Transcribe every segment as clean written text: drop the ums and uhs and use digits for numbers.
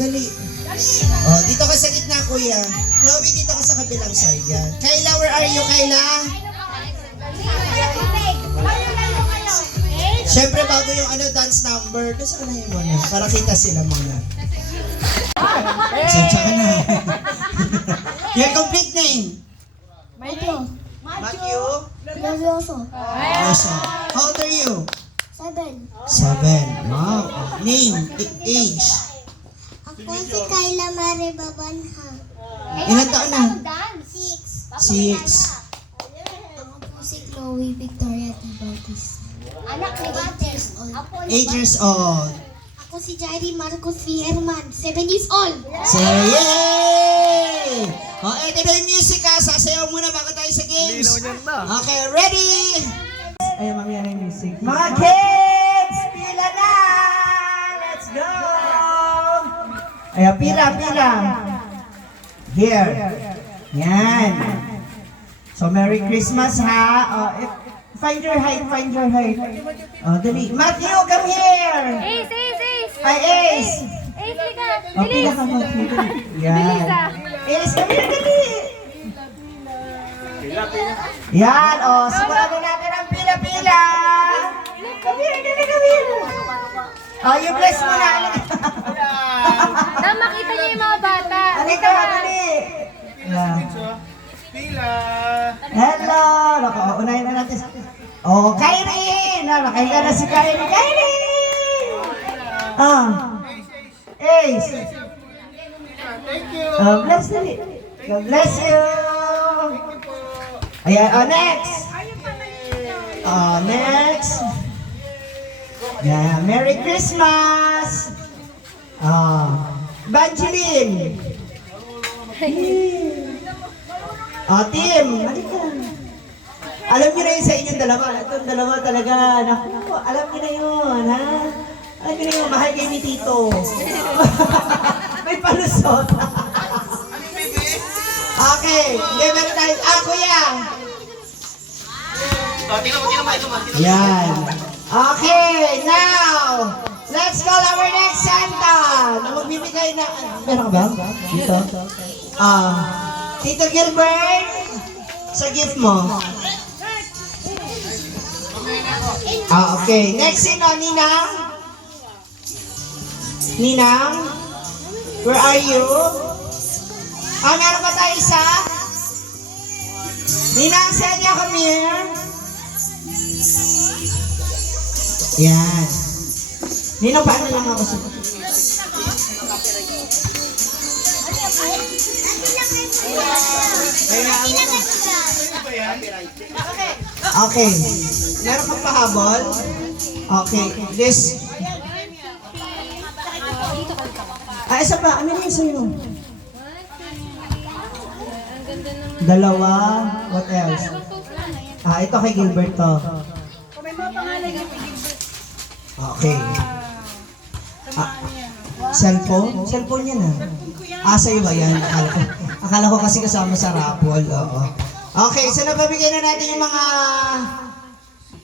Dali. Oh, dito ka sa gitna, kuya. Chloe, dito ka sa kabilang side. Yan. Kayla, where are you, Kayla? Siyempre, bago yung dance number, gusto ka na yun muna. Para kita sila muna. Sensya ka na. Your complete name? Matthew. Matthew? Nervioso. Awesome. How old are you? 7. 7. Wow. Name? Age? Ako si Kayla Mare Babanha. Ilan taon na? 6. 6. Ako po si Chloe Victoria T. Bautista. Anak ni 8 years old. 8 years old. Ako si Jairi Marcos V. Herman. 7 years old. Say yay! O, eto na yung music ha. Sasayaw muna bago tayo sa games. Okay, ready? Ayun, mamaya na yung music. Mga kids! Pila na! Let's go! Ayan, pila. Here. Yan. So, Merry Christmas ha. Find your height. Dali. Matthew, come here! Ace! Ay, Ace! Ace, lika! Pila ka, Matthew. Yan. Ace, come here, dali! Yan, simulan na natin ang pila-pila! Come here! You bless mo na. Na makita niyo yung mga bata. Halika, dali! Yan. Pila! Hello! Unahin na natin. Kyrie! Nakahiga na si Kyrie. Kyrie! Ace! Thank you! Bless dali. God bless you! Ayan, next! Next! Yeah, Merry Christmas! Evangeline! Tim! Halika. Alam niyo na yun sa inyong dalawa. Itong dalawa talaga. Naku, alam niyo na yun, ha? Alam niyo na yun, mahal kayo ni Tito. May palusot. Okay, meron tayo. Kuya! Yan. Okay, now, let's call our next Santa. Na magbibigay na, meron ka ba? Dito? Tito Gilbert, sa gift mo. Okay. Next sino, Ninang? Ninang? Where are you? Meron ba tayo isa? Ninang, Senya, come here. Yan. Ninang, paano lang ako sa... Okay. Meron kang pahabol? Okay. This... isa pa. Ano yun sa'yo? Dalawa. What else? Ito kay Gilbert to. Okay. Cellphone? Cellphone yan sa'yo ba yan? Akala ko kasi kasama sa raffle. Oo. Okay, so nababigay na natin yung mga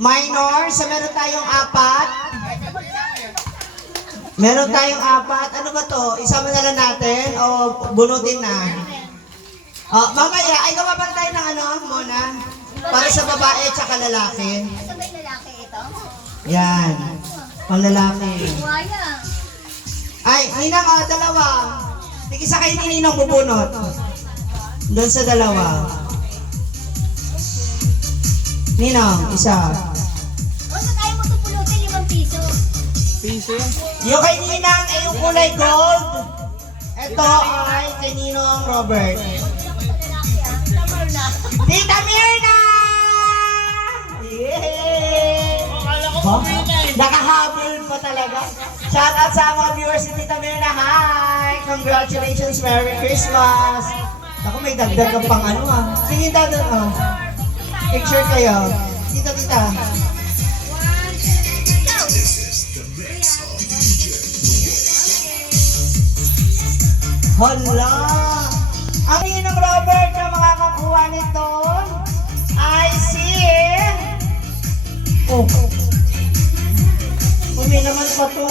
minor. So meron tayong 4. Meron tayong 4. Ano ba to? Isama na lang natin o bunutin na? Mamaya, ay gawa pa tayo ng muna? Para sa babae at saka lalaki. Ito ba yung lalaki ito? Yan. Pang lalaki. Waya. Ay, Ninang, dalawa. Isa kay Ninang bubunot. Doon sa dalawa. Ninang, isa. Sa tayo mo ito pulutin, 5 piso. Piso? Yung kay Ninang ay yung kulay gold. Ito ay kay Ninong Robert. Tita Mirna! Yay! Nakahabol pa talaga. Shout out sa mga viewers ni Tita Mirna. Hi! Congratulations! Merry Christmas! Ako may dagdag ang pang Sige, dagdag Picture kayo. Tita. Hala! Ang Ninong Robert na makakakuha nito ay si... Umi naman pa to.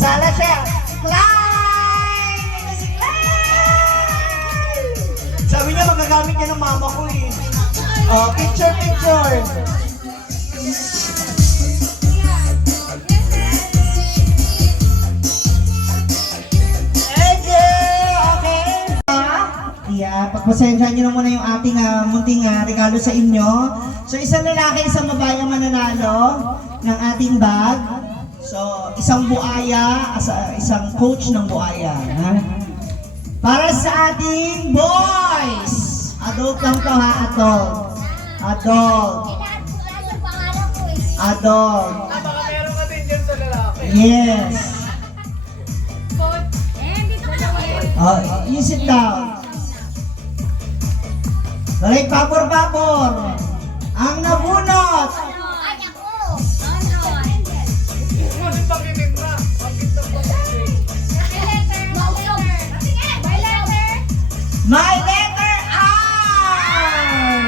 Sala siya. Clyde! Ito si Clyde! Sabi niya magagamit niya ng mama ko eh. Oh, picture, picture. Thank you! Okay. Yeah, pagpasensyahan niyo na muna yung ating munting regalo sa inyo. So, isang lalaki, isang babae ang mananalo ng ating bag. So, isang buaya, isang coach ng buaya. Ha? Para sa ating boys! Adult lang to ha, adult. Adult. Adult. Baka meron ka din dyan sa lalaki. Yes. Oh, you sit down. Balik, babor-babor. Ang nabunot. Bakit pakitin na? Bakit na pakitin? My letter R!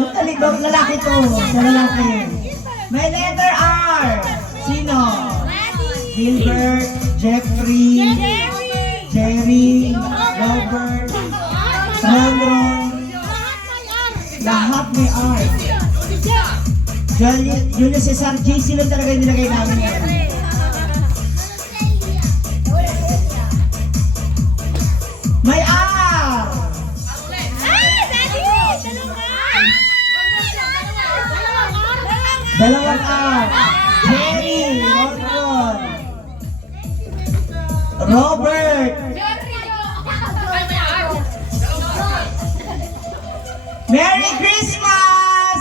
Sandali, lalaki to. Sa lalaki. My letter R. Sino? Gilbert, Jeffrey, Jerry, Robert, Sandron. Lahat may R. Julio Cesar, JC lang talaga yung nilagay namin yan. May R! Dalawang R. Jerry, Morgan, Robert, Merry Christmas!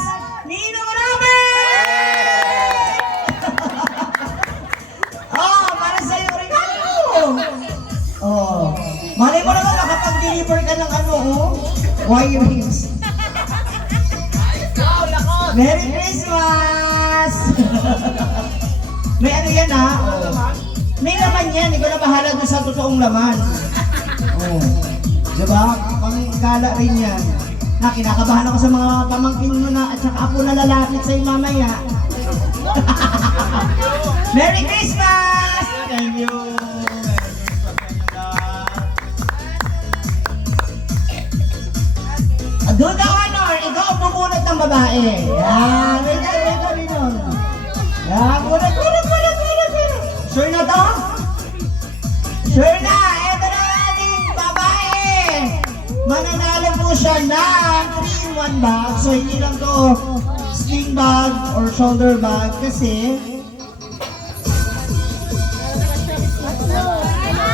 Ninong Robert! Oh, para sa'yo regalo! Oh, malay mo naman makapag-deliver ka ng ano, oh? Wirings. Merry Christmas! May ano yan, ha? Oh. May laman yan. Ikaw na bahala doon sa totoong laman. Oh. Diba? Panggala rin yan. Na, kinakabahan ako sa mga pamangkin mo na at saka apo na lalapit sa'yo mamaya. Merry Christmas! Thank you. Doon ka, Honor. Ikaw ang pumunot ng babae. Yan. Wait nun. Yan. Punot. Sure na to? Sure na. Ito na ang ating babae. Mananalo po siya ng 3-in-1 bag. So, hindi lang to sling bag or shoulder bag kasi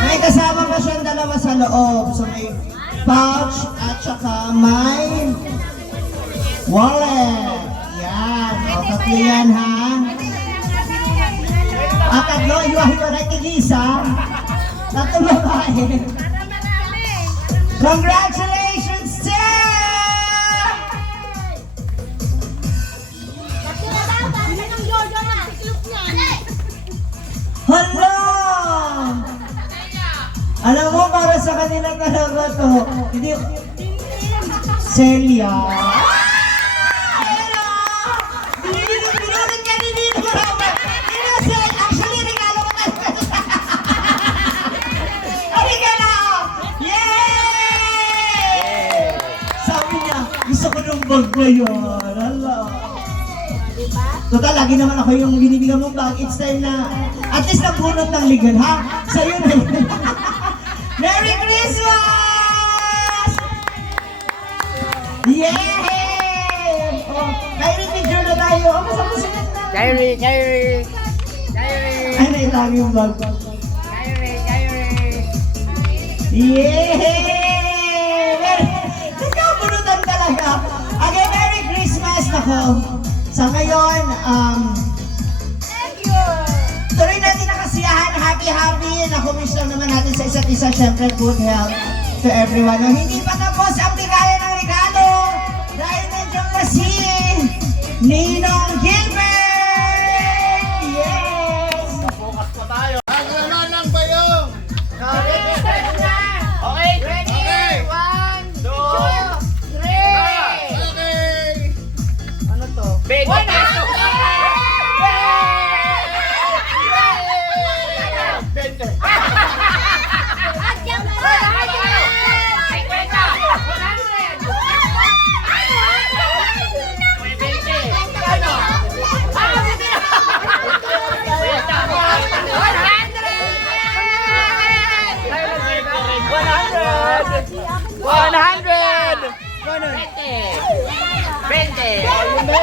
may kasama pa siyang dalawa sa loob. So, may pouch at saka may wallet. Yan. O, tatlo yan, ha? At tatlo, iwahiwalay tig-isa. Tatlo babae. Congratulations, Sam! Hala! Alam mo, para sa kanila talaga to. Hindi... Celia. Hello! Binunod ka ni Nino Robert. Innocent! Actually, regalo ko talaga. Halika na! Yay! Sabi niya, gusto ko ng bag na yun. Hala. Total, lagi naman ako yung binibigyan mong bag. It's time na, at least nabunot ng legal, ha? Sa'yo na yun. Merry Christmas! Yay! Oh, Kyrie, picture na tayo. Oh, masama sila na. Kyrie. Ay, nailang yung bag. Yay! Nagkabunutan talaga. Again, Merry Christmas. Nako. Sa ngayon, tuloy natin ang kasiyahan. Happy. Nakumiss lang naman natin sa isa't isa. Siyempre, good health to everyone. No, hindi pa tapos ang bigayan ng regalo. Dahil nandiyan pa si Ninong Gilbert! Yes! Bukas pa tayo. Ang laman ng bayong. Okay. Ready? Okay. 1, 2, 3. Okay. Ano to? 20 pesos. Ganun. 20. Yung 20.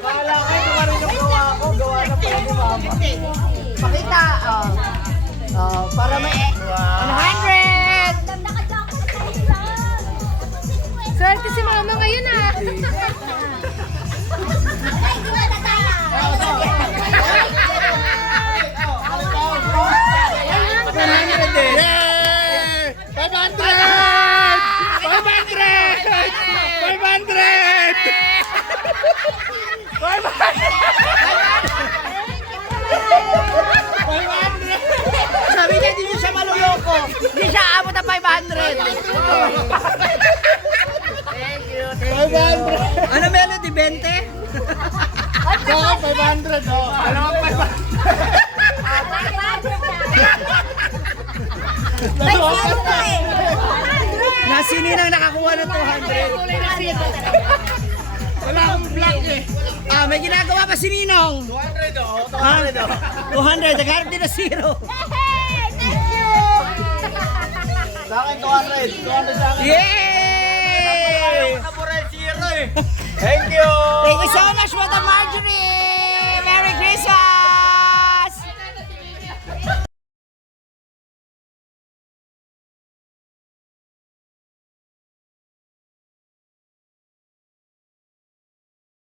Kala ko ito ka rin yung gawa ko. Gawa na pala ni Mama. Pakita. Para may 100! Swerte si mama ngayon ah. Yay! 500! 500! Sabi niya, hindi siya maluloko. Hindi siya abot ng 500. 500! Ano, Melody? 20? Saka 500, oh. Alam mo, 500. Nasini nang nakakuha ng 200. Wala akong vlog eh. May ginagawa pa si Ninong. 200, oh. 200. Nagharap din na zero. Sa akin, 200. 200 sa akin. Yay! Naburay zero eh. Thank you! Thank you so much, Mother Marjorie! Merry Christmas!